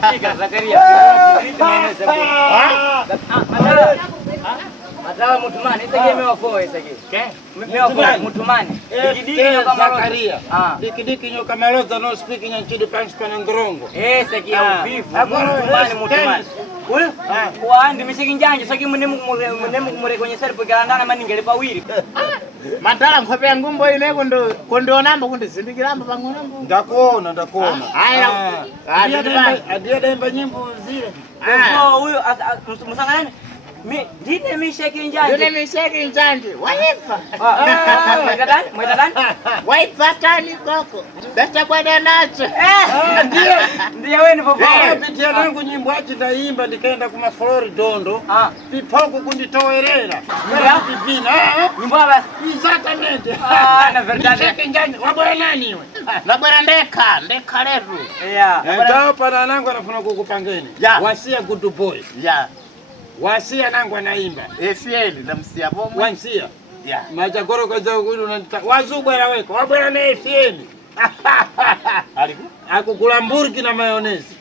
Mafika Zakaria. Madala mutumani isege mewa isege. Ke? Mewa mutumani. Dikidiki nyoka Zakaria. Dikidiki nyoka Maloza no speak nyanchidu panspana ngrongo. Sege uvivu. Mutumani. Huyu? Wandi mishiki njanje sege munemu kumure kwenye serpo garandana maningele pawiri. Madala nkhope ngumbo ine kondo namba kundizindikiramba pang'ono. Ndakuona. Haya. Adia daimba nyimbo zile. Huyu musanganani? Dine misheki njanje. Waifa. Mwita dani? Waifa tani koko. Besta kwenda nacho. Ndiye wewe ni popo. Pitia nangu nyimbo achi ndaimba nikaenda kuma Floridondo. Pipoku kunditowerera. Pipina. Nyimbo basi. Exactamente. Na verdade. Misheki njanje. Wabora nani wewe? Nabora ndeka leru. Tao pana nangu anafuna kukupangeni. Wasia good boy. Wasia nangu anaimba. Efieli na msia bomu. Wansia. Majagoro kwa zao kudu unanita. Wazubwera weko. Wabwera na efieli. Aliku? Akukula mburgi na mayonezi.